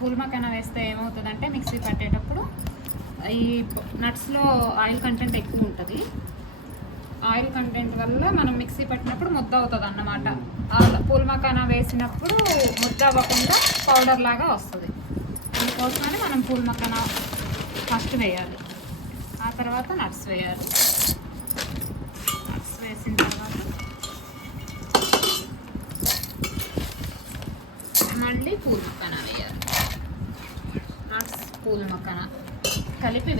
Pool makhana వేస్తే ఏమవుతుందంటే mixie పట్టేటప్పుడు ఈ నట్స్లో ఆయిల్ కంటెంట్ ఎక్కువ ఉంటుంది. ఆయిల్ కంటెంట్ వల్ల మనం మిక్సీ పట్టినప్పుడు ముద్ద అవుతుంది అన్నమాట. పూల్ మకానా వేసినప్పుడు ముద్ద అవ్వకుండా పౌడర్ లాగా వస్తుంది. అందుకోసమని మనం పూల్ మకానా ఫస్ట్ వేయాలి, ఆ తర్వాత నట్స్ వేయాలి. నట్స్ వేసిన తర్వాత మళ్ళీ పూల్ మకానా వేయాలి. నట్స్ పూల్ మకానా కలిపి